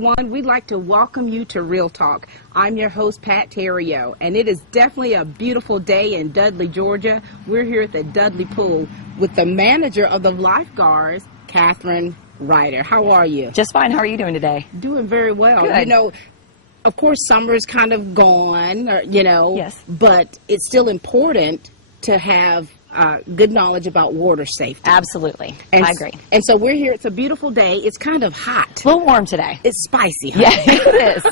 everyone. We'd like to welcome you to Real Talk. I'm your host, Pat Terrio, and it is definitely a beautiful day in Dudley, Georgia. We're here at the Dudley Pool with the manager of the lifeguards, Catherine Ryder. How are you? Just fine. How are you doing today? Doing very well. Good. You know, of course, summer's kind of gone, Yes. but it's still important to have good knowledge about water safety. Absolutely. And I agree. And so we're here. It's a beautiful day. It's kind of hot. A little warm today. It's spicy. Huh? Yeah, it is.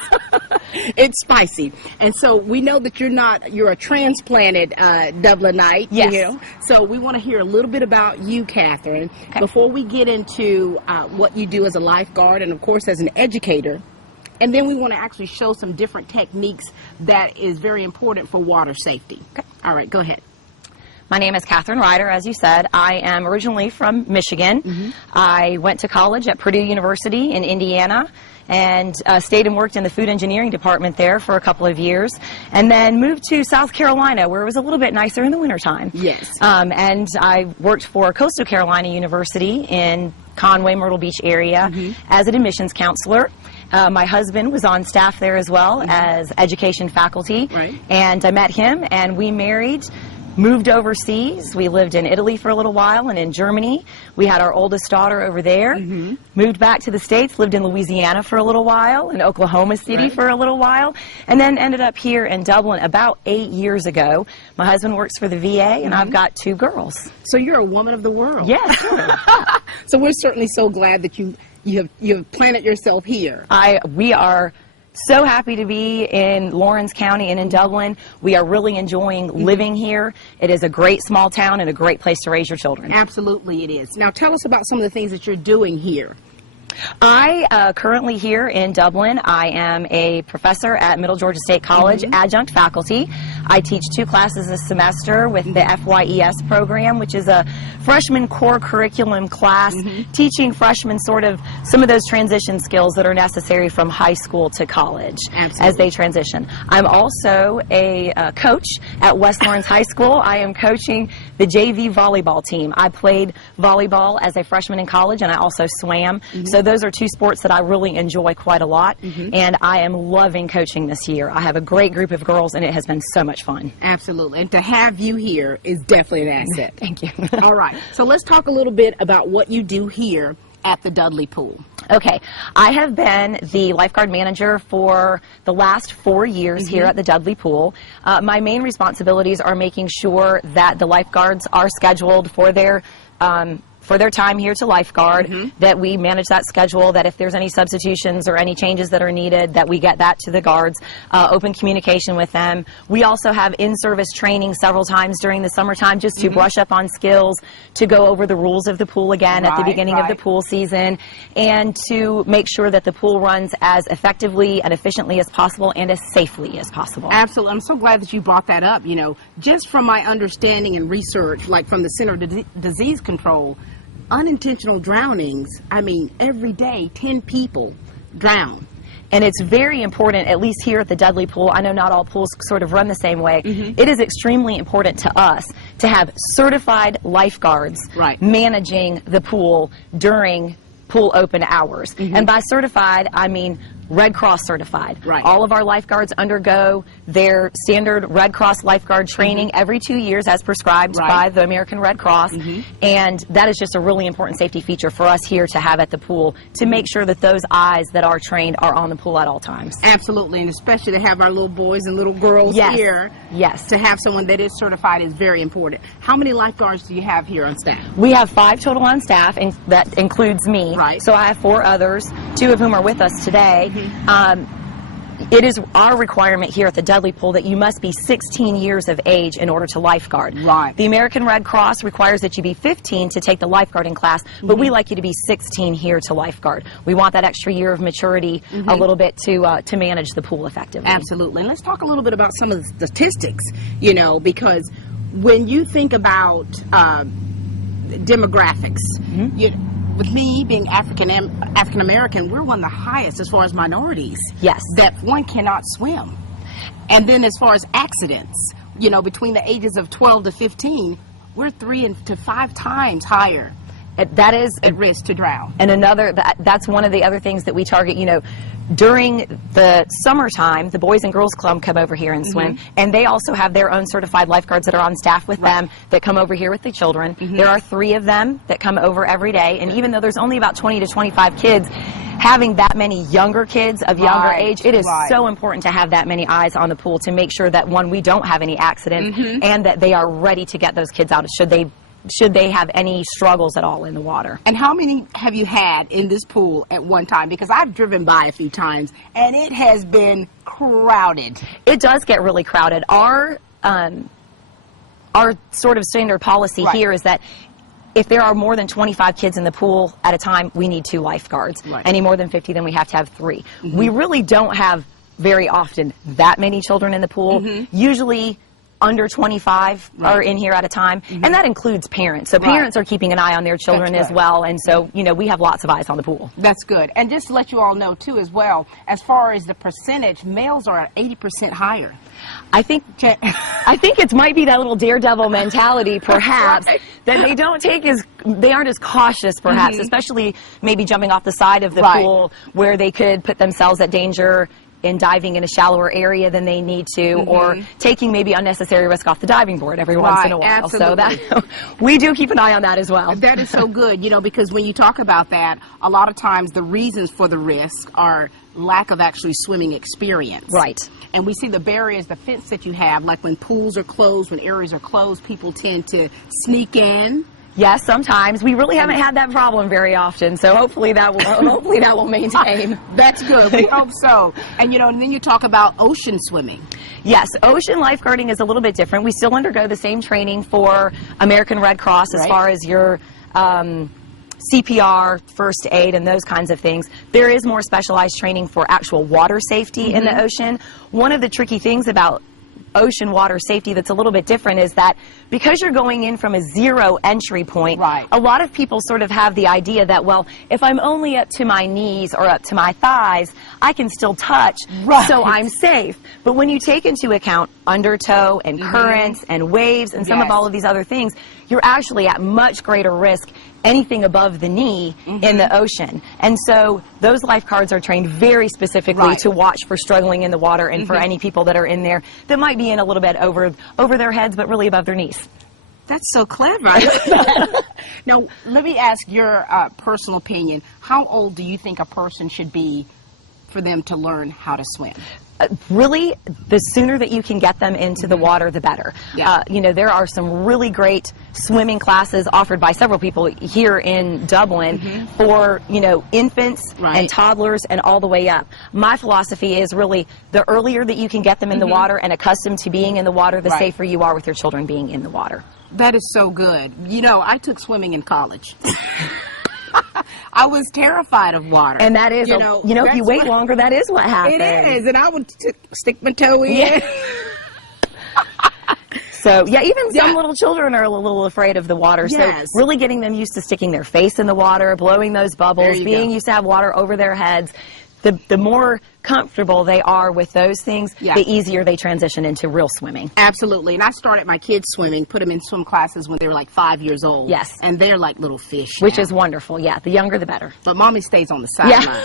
It's spicy. And so we know that you're a transplanted Dublinite. Yes. You know? So we want to hear a little bit about you, Catherine, Okay. before we get into what you do as a lifeguard and, of course, as an educator. And then we want to actually show some different techniques that is very important for water safety. Okay. All right, go ahead. My name is Catherine Ryder, as you said. I am originally from Michigan. Mm-hmm. I went to college at Purdue University in Indiana and stayed and worked in the food engineering department there for a couple of years, and then moved to South Carolina, where it was a little bit nicer in the wintertime. Yes. And I worked for Coastal Carolina University in Conway, Myrtle Beach area as an admissions counselor. My husband was on staff there as well as education faculty. Right. And I met him and we married, moved overseas. We lived in Italy for a little while and in Germany. We had our oldest daughter over there. Moved back to the States, lived in Louisiana for a little while, in Oklahoma City Right. for a little while, and then ended up here in Dublin about 8 years ago. My husband works for the VA and I've got 2 girls. So you're a woman of the world. Yes, sure. So we're certainly so glad that you have planted yourself here. We are so happy to be in Lawrence County and in Dublin. We are really enjoying living here. It is a great small town and a great place to raise your children. Absolutely it is. Now tell us about some of the things that you're doing here. I currently here in Dublin, I am a professor at Middle Georgia State College, adjunct faculty. I teach 2 classes a semester with the FYES program, which is a freshman core curriculum class, teaching freshmen sort of some of those transition skills that are necessary from high school to college as they transition. I'm also a coach at West Lawrence High School. I am coaching the JV volleyball team. I played volleyball as a freshman in college, and I also swam. So those are 2 sports that I really enjoy quite a lot, and I am loving coaching this year. I have a great group of girls, and it has been so much fun. Absolutely. And to have you here is definitely an asset. Thank you. All right. So let's talk a little bit about what you do here at the Dudley Pool. Okay, I have been the lifeguard manager for the last 4 years here at the Dudley Pool. My main responsibilities are making sure that the lifeguards are scheduled for their time here to lifeguard, that we manage that schedule, that if there's any substitutions or any changes that are needed, that we get that to the guards, open communication with them. We also have in-service training several times during the summertime just to brush up on skills, to go over the rules of the pool again at the beginning of the pool season, and to make sure that the pool runs as effectively and efficiently as possible and as safely as possible. Absolutely. I'm so glad that you brought that up. You know, just from my understanding and research, like from the Center of Disease Control, unintentional drownings, I mean, every day 10 people drown. And it's very important, at least here at the Dudley Pool, I know not all pools sort of run the same way, it is extremely important to us to have certified lifeguards managing the pool during pool open hours. And by certified, I mean Red Cross certified. All of our lifeguards undergo their standard Red Cross lifeguard training every 2 years as prescribed by the American Red Cross. And that is just a really important safety feature for us here to have at the pool, to make sure that those eyes that are trained are on the pool at all times. Absolutely, and especially to have our little boys and little girls here. Yes. To have someone that is certified is very important. How many lifeguards do you have here on staff? We have 5 total on staff, and that includes me. So I have 4 others, 2 of whom are with us today. It is our requirement here at the Dudley Pool that you must be 16 years of age in order to lifeguard. The American Red Cross requires that you be 15 to take the lifeguarding class, but we like you to be 16 here to lifeguard. We want that extra year of maturity a little bit to manage the pool effectively. Absolutely. And let's talk a little bit about some of the statistics, you know, because when you think about demographics, with me being African American, we're one of the highest as far as minorities. That one cannot swim. And then as far as accidents, you know, between the ages of 12 to 15, we're 3 to 5 times higher That is at risk to drown. And that's one of the other things that we target. You know, during the summertime, the Boys and Girls Club come over here and swim, and they also have their own certified lifeguards that are on staff with them that come over here with the children. There are 3 of them that come over every day, and even though there's only about 20 to 25 kids, having that many younger kids of younger age, it is so important to have that many eyes on the pool to make sure that, one, we don't have any accidents, and that they are ready to get those kids out should they have any struggles at all in the water. And how many have you had in this pool at one time? Because I've driven by a few times, and it has been crowded. It does get really crowded. Our sort of standard policy here is that if there are more than 25 kids in the pool at a time, we need 2 lifeguards. Any more than 50, then we have to have 3. We really don't have very often that many children in the pool. Usually under 25 are in here at a time, and that includes parents. So parents are keeping an eye on their children as well, and so, you know, we have lots of eyes on the pool. That's good. And just to let you all know, too, as well, as far as the percentage, males are 80% higher. I think it might be that little daredevil mentality, perhaps, that they don't take they aren't as cautious, perhaps, especially maybe jumping off the side of the pool where they could put themselves at danger in diving in a shallower area than they need to, or taking maybe unnecessary risk off the diving board every once in a while. Absolutely. So that we do keep an eye on that as well. That is so good, you know, because when you talk about that, a lot of times the reasons for the risk are lack of actually swimming experience. Right. And we see the barriers, the fence that you have, like when pools are closed, when areas are closed, people tend to sneak in. Yes, sometimes. We really haven't had that problem very often, so hopefully that will maintain. That's good. We hope so. And, you know, and then you talk about ocean swimming. Yes, ocean lifeguarding is a little bit different. We still undergo the same training for American Red Cross as far as your CPR, first aid, and those kinds of things. There is more specialized training for actual water safety in the ocean. One of the tricky things about ocean water safety that's a little bit different is that because you're going in from a 0 entry point, a lot of people sort of have the idea that, well, if I'm only up to my knees or up to my thighs, I can still touch, so I'm safe. But when you take into account undertow and currents and waves and some of all of these other things, you're actually at much greater risk anything above the knee in the ocean. And so those lifeguards are trained very specifically to watch for struggling in the water and for any people that are in there that might be in a little bit over their heads but really above their knees. That's so clever. Now, let me ask your personal opinion. How old do you think a person should be for them to learn how to swim? Really, the sooner that you can get them into the water, the better. You know, there are some really great swimming classes offered by several people here in Dublin for, you know, infants and toddlers and all the way up. My philosophy is really the earlier that you can get them in the water and accustomed to being in the water, the safer you are with your children being in the water. That is so good. You know, I took swimming in college. I was terrified of water. And that is, if you wait longer, that is what happens. It is, and I would stick my toe in. So, yeah, even some little children are a little afraid of the water. So really getting them used to sticking their face in the water, blowing those bubbles, being used to have water over their heads. The more comfortable they are with those things, the easier they transition into real swimming. Absolutely. And I started my kids swimming, put them in swim classes when they were like 5 years old. Yes. And they're like little fish Which is wonderful, yeah. The younger, the better. But Mommy stays on the sideline.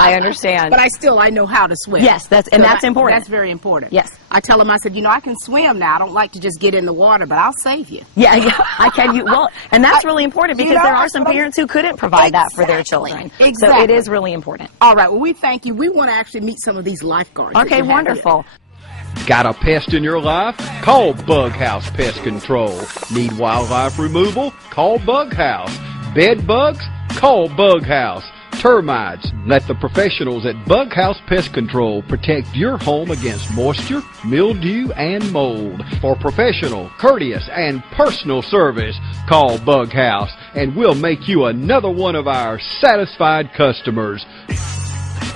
I understand. But I know how to swim. Yes, that's important. That's very important. Yes. I tell them, I said, you know, I can swim now. I don't like to just get in the water, but I'll save you. Yeah, I can. Well, and that's really important because there are some parents who couldn't provide that for their children. So it is really important. All right, well, we thank you. We want to actually meet some of these lifeguards. Okay, wonderful. Got a pest in your life? Call Bug House Pest Control. Need wildlife removal? Call Bug House. Bed bugs? Call Bug House. Termites? Let the professionals at Bug House Pest Control protect your home against moisture, mildew, and mold. For professional, courteous, and personal service, call Bug House, and we'll make you another one of our satisfied customers.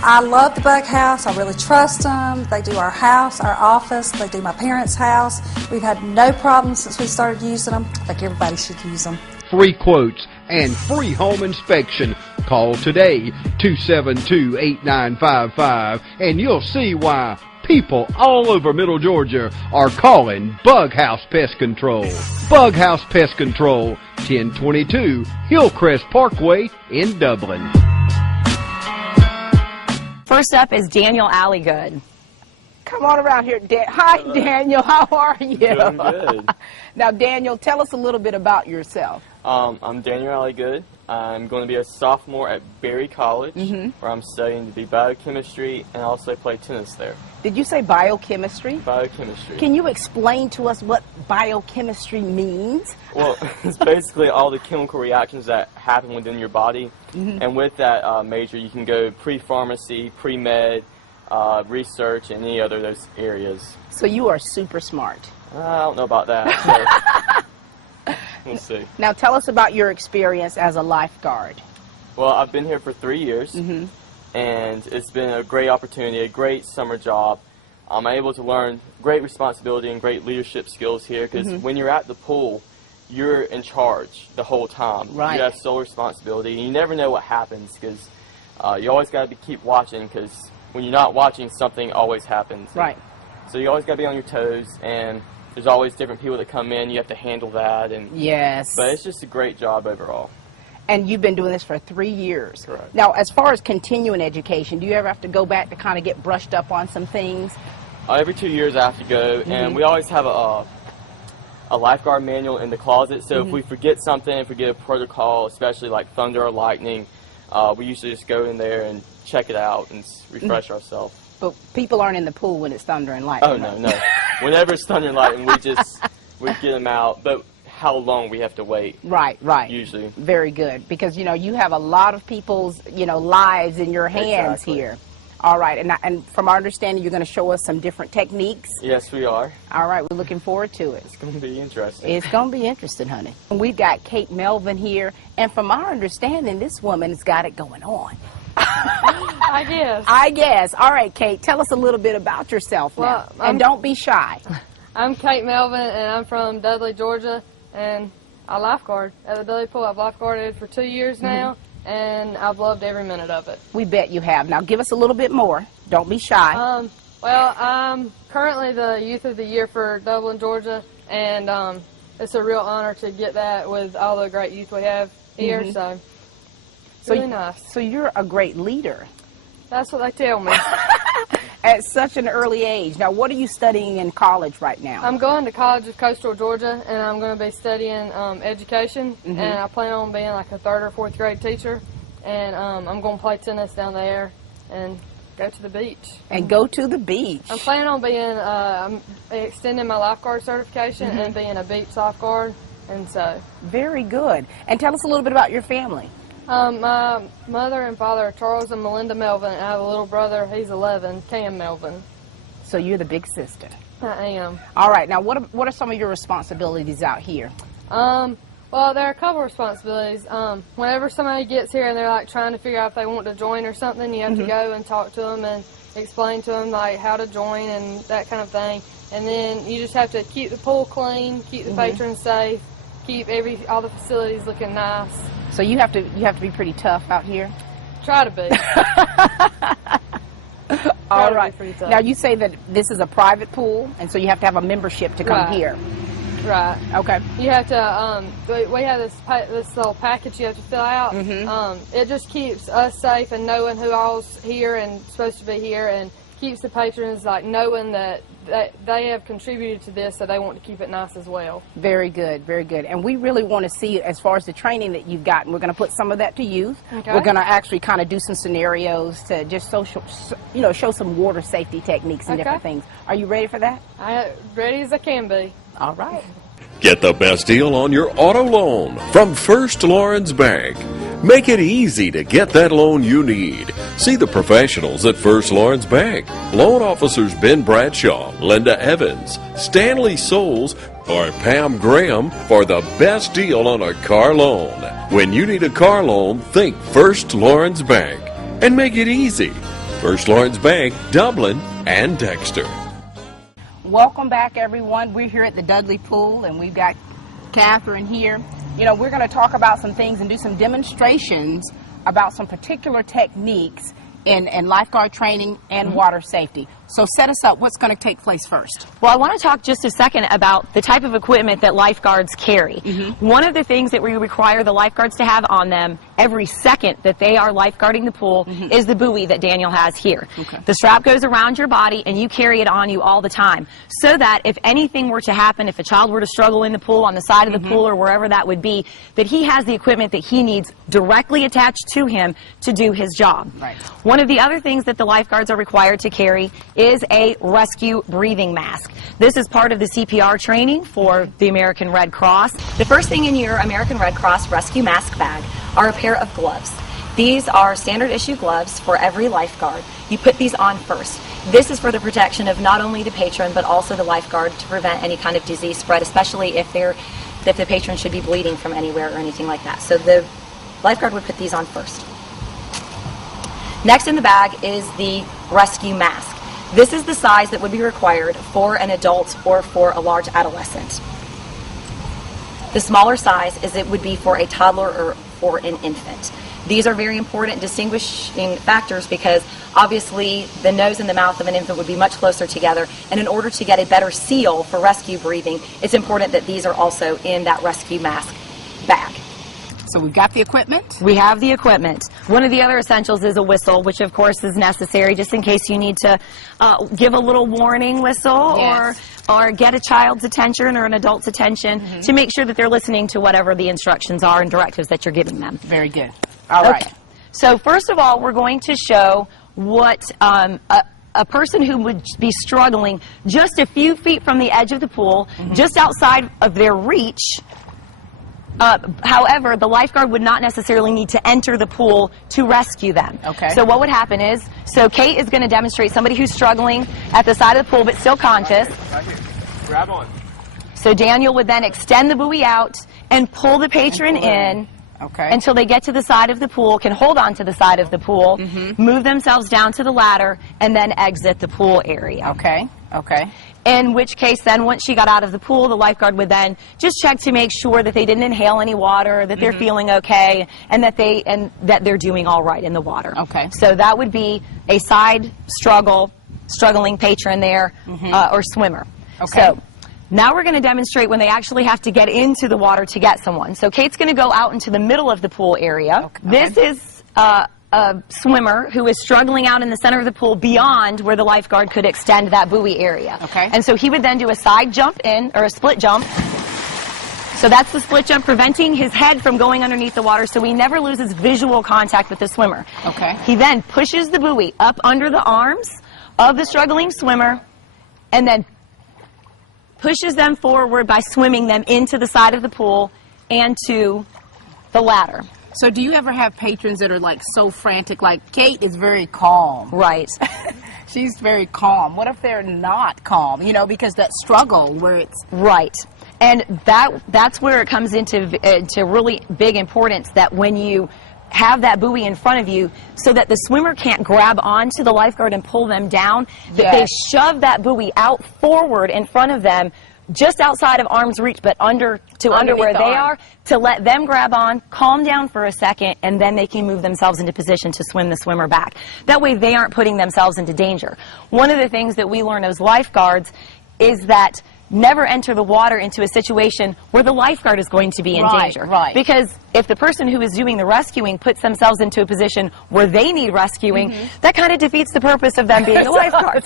I love the Bug House. I really trust them. They do our house, our office. They do my parents' house. We've had no problems since we started using them. I think everybody should use them. Free quotes and free home inspection. Call today, 272-8955, and you'll see why People all over Middle Georgia are calling Bug House Pest Control. Bug House Pest Control, 1022 Hillcrest Parkway in Dublin. First up is Daniel Alligood. Come on around here. Hi, Daniel. How are you? Doing good. Now, Daniel, tell us a little bit about yourself. I'm Daniel Alligood. I'm going to be a sophomore at Berry College, where I'm studying to be biochemistry and also play tennis there. Did you say biochemistry? Biochemistry. Can you explain to us what biochemistry means? Well, it's basically all the chemical reactions that happen within your body. And with that major, you can go pre-pharmacy, pre-med, research, and any other of those areas. So you are super smart. I don't know about that. So we'll see. Now tell us about your experience as a lifeguard. Well, I've been here for 3 years, and it's been a great opportunity, a great summer job. I'm able to learn great responsibility and great leadership skills here, because when you're at the pool, you're in charge the whole time. Right. You have sole responsibility, and you never know what happens, because you always got to keep watching, because when you're not watching, something always happens. Right. So you always got to be on your toes, and there's always different people that come in. You have to handle that. And Yes. But it's just a great job overall. And you've been doing this for 3 years. Correct. Now, as far as continuing education, do you ever have to go back to kind of get brushed up on some things? Every 2 years I have to go, and we always have a lifeguard manual in the closet. So if we forget something, if we get a protocol, especially like thunder or lightning, we usually just go in there and check it out and refresh ourselves. But people aren't in the pool when it's thunder and lightning. Oh, no. Whenever it's thunder and lightning, we get them out. But how long we have to wait? Right. Usually. Very good. Because, you have a lot of people's, lives in your hands Exactly. here. All right. And from our understanding, you're going to show us some different techniques. Yes, we are. All right. We're looking forward to it. It's going to be interesting. It's going to be interesting, honey. And we've got Kate Melvin here. And from our understanding, this woman's got it going on. I guess. All right, Kate, tell us a little bit about yourself now. And don't be shy. I'm Kate Melvin, and I'm from Dudley, Georgia, and I lifeguard at the Dudley Pool. I've lifeguarded for 2 years now, and I've loved every minute of it. We bet you have. Now, give us a little bit more. Don't be shy. Well, I'm currently the Youth of the Year for Dublin, Georgia, and it's a real honor to get that with all the great youth we have here, so really nice. So you're a great leader. That's what they tell me. At such an early age. Now, what are you studying in college right now? I'm going to College of Coastal Georgia, and I'm going to be studying education, and I plan on being like a 3rd or 4th grade teacher, and I'm going to play tennis down there and go to the beach. And go to the beach. I'm planning on being, I'm extending my lifeguard certification and being a beach lifeguard, and so. Very good. And tell us a little bit about your family. My mother and father are Charles and Melinda Melvin, and I have a little brother, he's 11, Cam Melvin. So you're the big sister. I am. All right. Now, what are some of your responsibilities out here? Well, there are a couple of responsibilities. Whenever somebody gets here and they're like trying to figure out if they want to join or something, you have to go and talk to them and explain to them like how to join and that kind of thing. And then you just have to keep the pool clean, keep the patrons safe, keep all the facilities looking nice. So you have to be pretty tough out here. Try to be. All right. Now you say that this is a private pool, and so you have to have a membership to come here. Right. Okay. You have to. We have this little package you have to fill out. It just keeps us safe and knowing who all's here and supposed to be here, and keeps the patrons like knowing that they have contributed to this, so they want to keep it nice as well. Very good, very good. And we really want to see, as far as the training that you've gotten, we're going to put some of that to use. Okay. We're going to actually kind of do some scenarios to just show some water safety techniques and different things. Are you ready for that? Ready as I can be. All right. Get the best deal on your auto loan from First Lawrence Bank. Make it easy to get that loan you need. See the professionals at First Lawrence Bank. Loan officers Ben Bradshaw, Linda Evans, Stanley Souls, or Pam Graham for the best deal on a car loan. When you need a car loan, think First Lawrence Bank. And make it easy. First Lawrence Bank, Dublin, and Dexter. Welcome back, everyone. We're here at the Dudley Pool, and we've got Catherine here. We're going to talk about some things and do some demonstrations about some particular techniques in lifeguard training and water safety. So set us up. What's going to take place first? Well, I want to talk just a second about the type of equipment that lifeguards carry. One of the things that we require the lifeguards to have on them every second that they are lifeguarding the pool is the buoy that Daniel has here. The strap goes around your body and you carry it on you all the time, so that if anything were to happen, if a child were to struggle in the pool, on the side of the pool or wherever that would be, that he has the equipment that he needs directly attached to him to do his job. One of the other things that the lifeguards are required to carry is a rescue breathing mask. This is part of the CPR training for the American Red Cross. The first thing in your American Red Cross rescue mask bag are a pair of gloves. These are standard issue gloves for every lifeguard. You put these on first. This is for the protection of not only the patron but also the lifeguard, to prevent any kind of disease spread, especially if the patron should be bleeding from anywhere or anything like that. So the lifeguard would put these on first. Next in the bag is the rescue mask. This is the size that would be required for an adult or for a large adolescent. The smaller size it would be for a toddler or for an infant. These are very important distinguishing factors because obviously the nose and the mouth of an infant would be much closer together, and in order to get a better seal for rescue breathing, it's important that these are also in that rescue mask bag. So we've got the equipment? We have the equipment. One of the other essentials is a whistle, which of course is necessary just in case you need to give a little warning whistle, or get a child's attention or an adult's attention to make sure that they're listening to whatever the instructions are and directives that you're giving them. Very good. All right. So first of all, we're going to show what a person who would be struggling just a few feet from the edge of the pool, just outside of their reach. However, the lifeguard would not necessarily need to enter the pool to rescue them. So what would happen is, Kate is going to demonstrate somebody who's struggling at the side of the pool but still conscious. Right here. Grab on. So Daniel would then extend the buoy out and pull the patron in until they get to the side of the pool, can hold on to the side of the pool, move themselves down to the ladder, and then exit the pool area. In which case, then, once she got out of the pool, the lifeguard would then just check to make sure that they didn't inhale any water, that they're feeling okay, and that they're doing all right in the water. So that would be a side struggling patron there, or swimmer. So now we're going to demonstrate when they actually have to get into the water to get someone. So Kate's going to go out into the middle of the pool area. This is a swimmer who is struggling out in the center of the pool beyond where the lifeguard could extend that buoy area. And so he would then do a side jump in, or a split jump. So that's the split jump, preventing his head from going underneath the water so he never loses visual contact with the swimmer. He then pushes the buoy up under the arms of the struggling swimmer and then pushes them forward by swimming them into the side of the pool and to the ladder. So do you ever have patrons that are like so frantic? Like Kate is very calm. She's very calm. What if they're not calm? You know, because that struggle where it's... And that's where it comes into really big importance, that when you have that buoy in front of you so that the swimmer can't grab onto the lifeguard and pull them down, that they shove that buoy out forward in front of them, just outside of arm's reach, but under where they are, to let them grab on, calm down for a second, and then they can move themselves into position to swim the swimmer back. That way they aren't putting themselves into danger. One of the things that we learn as lifeguards is that never enter the water into a situation where the lifeguard is going to be in danger. Because if the person who is doing the rescuing puts themselves into a position where they need rescuing, that kind of defeats the purpose of them being a lifeguard.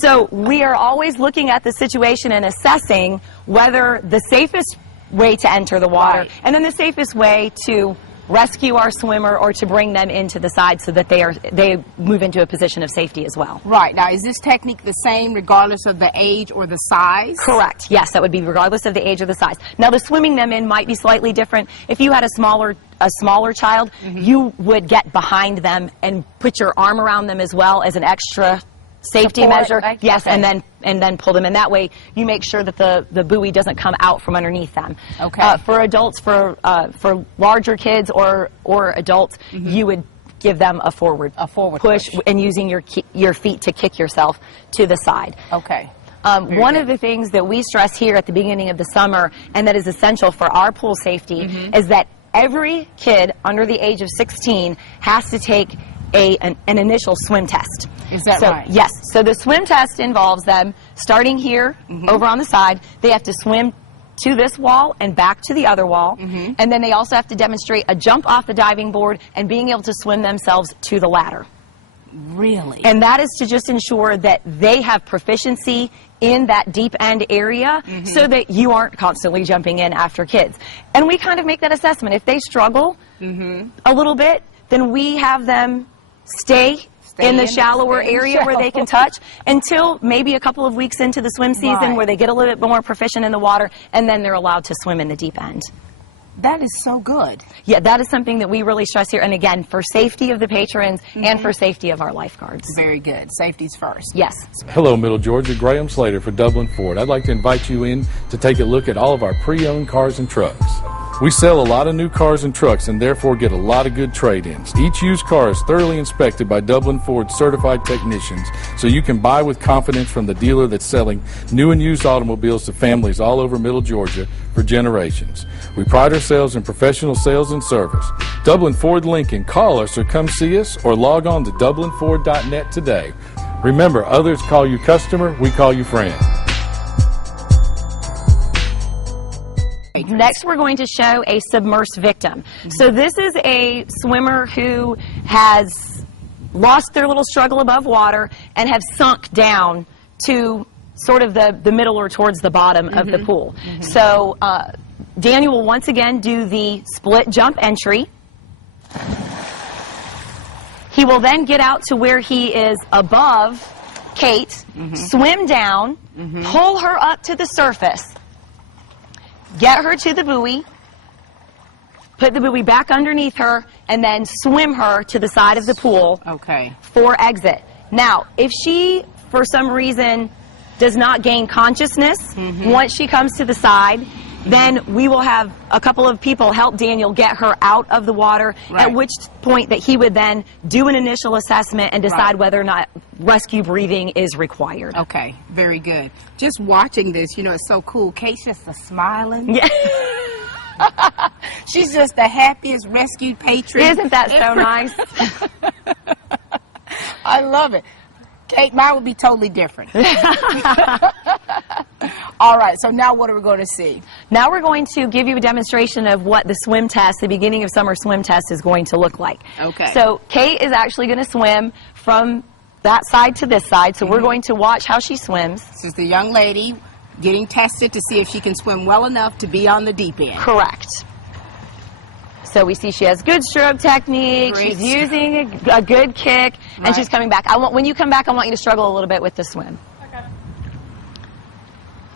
So we are always looking at the situation and assessing whether the safest way to enter the water and then the safest way to rescue our swimmer or to bring them into the side so that they move into a position of safety as well. Now, is this technique the same regardless of the age or the size? Correct. Yes, that would be regardless of the age or the size. Now, the swimming them in might be slightly different. If you had a smaller child, you would get behind them and put your arm around them as well as an extra safety measure. Yes, and then pull them in. That way you make sure that the buoy doesn't come out from underneath them. For adults, for larger kids or adults, you would give them a forward push and using your feet to kick yourself to the side. One of the things that we stress here at the beginning of the summer, and that is essential for our pool safety, is that every kid under the age of 16 has to take an initial swim test. Is that so, right? Yes. So the swim test involves them starting here, over on the side. They have to swim to this wall and back to the other wall. And then they also have to demonstrate a jump off the diving board and being able to swim themselves to the ladder. Really? And that is to just ensure that they have proficiency in that deep end area so that you aren't constantly jumping in after kids. And we kind of make that assessment. If they struggle a little bit, then we have them stay in the shallower area where they can touch until maybe a couple of weeks into the swim season where they get a little bit more proficient in the water, and then they're allowed to swim in the deep end. That is so good. Yeah, that is something that we really stress here, and again, for safety of the patrons and for safety of our lifeguards. Very good. Safety's first. Yes. Hello, Middle Georgia. Graham Slater for Dublin Ford. I'd like to invite you in to take a look at all of our pre-owned cars and trucks. We sell a lot of new cars and trucks and therefore get a lot of good trade-ins. Each used car is thoroughly inspected by Dublin Ford certified technicians, so you can buy with confidence from the dealer that's selling new and used automobiles to families all over Middle Georgia for generations. We pride ourselves in professional sales and service. Dublin Ford Lincoln, call us or come see us or log on to dublinford.net today. Remember, others call you customer, we call you friend. Next, we're going to show a submersed victim. So this is a swimmer who has lost their little struggle above water and have sunk down to sort of the middle or towards the bottom of the pool. So Daniel will once again do the split jump entry. He will then get out to where he is above Kate, swim down, pull her up to the surface, get her to the buoy, put the buoy back underneath her, and then swim her to the side of the pool for exit. Now, if she, for some reason, does not gain consciousness, once she comes to the side, then we will have a couple of people help Daniel get her out of the water, at which point that he would then do an initial assessment and decide whether or not rescue breathing is required. Okay, very good. Just watching this, you know, it's so cool. Kate's just smiling. Yeah. She's just the happiest rescued patron. Isn't that so nice? I love it. Kate, mine would be totally different. All right, so now what are we going to see? Now we're going to give you a demonstration of what the swim test, the beginning of summer swim test, is going to look like. Okay. So Kate is actually going to swim from that side to this side, so we're going to watch how she swims. This is the young lady getting tested to see if she can swim well enough to be on the deep end. Correct. So we see she has good stroke technique, she's using a good kick, and she's coming back. When you come back, I want you to struggle a little bit with the swim.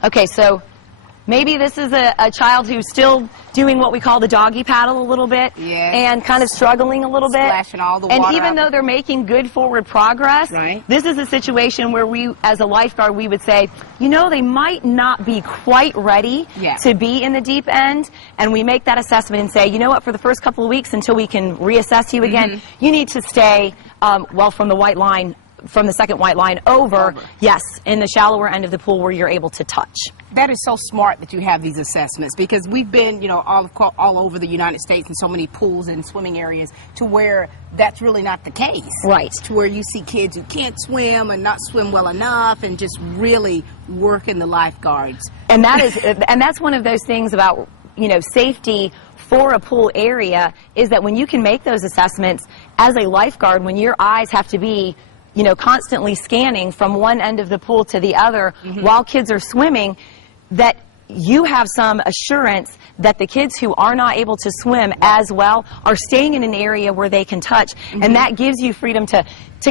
Okay, so maybe this is a child who's still doing what we call the doggy paddle a little bit, and kind of struggling a little bit. Splashing all the water. And even though they're making good forward progress, this is a situation where we, as a lifeguard, we would say, you know, they might not be quite ready to be in the deep end, and we make that assessment and say, you know what, for the first couple of weeks until we can reassess you again, you need to stay, well, from the white line, from the second white line over, yes, in the shallower end of the pool where you're able to touch. That is so smart that you have these assessments, because we've been, you know, all over the United States in so many pools and swimming areas to where that's really not the case. Right. To where you see kids who can't swim and not swim well enough and just really working the lifeguards. And that is, and that's one of those things about, you know, safety for a pool area, is that when you can make those assessments as a lifeguard, when your eyes have to be, you know, constantly scanning from one end of the pool to the other while kids are swimming, that you have some assurance that the kids who are not able to swim as well are staying in an area where they can touch, and that gives you freedom to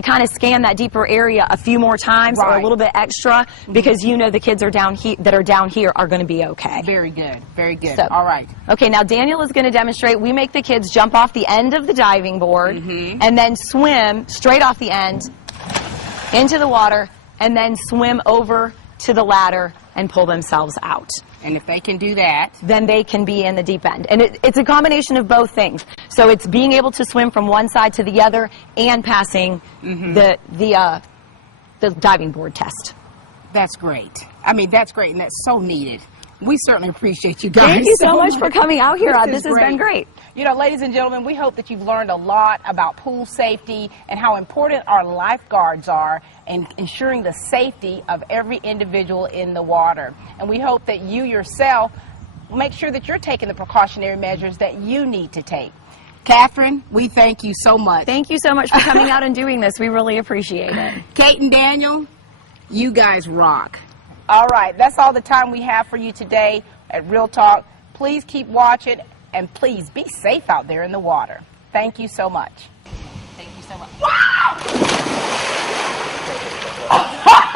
kind of scan that deeper area a few more times or a little bit extra, because you know the kids are down here are going to be okay. Very good, very good. So, all right. Okay, now Daniel is going to demonstrate. We make the kids jump off the end of the diving board and then swim straight off the end into the water, and then swim over to the ladder and pull themselves out. And if they can do that, then they can be in the deep end. And it's a combination of both things. So it's being able to swim from one side to the other and passing the diving board test. That's great. I mean, that's great, and that's so needed. We certainly appreciate you guys. Thank you so much for coming out here. This has great. been great. You know, ladies and gentlemen, we hope that you've learned a lot about pool safety and how important our lifeguards are in ensuring the safety of every individual in the water. And we hope that you yourself make sure that you're taking the precautionary measures that you need to take. Catherine, we thank you so much. Thank you so much for coming out and doing this. We really appreciate it. Kate and Daniel, you guys rock. All right, that's all the time we have for you today at Real Talk. Please keep watching. And please be safe out there in the water. Thank you so much. Thank you so much. Wow!